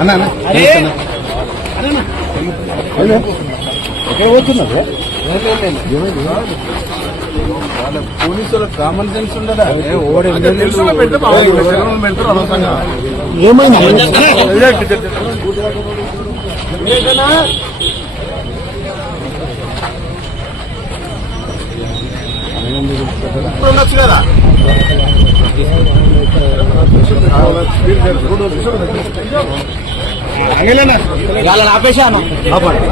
అన్న అన్న ఎక్కడ పోతున్నది వాళ్ళ పోలీసుల కామన్ సెన్స్ ఉండదా ఉండొచ్చు కదా వాళ్ళని ఆపేశాను ఆపండి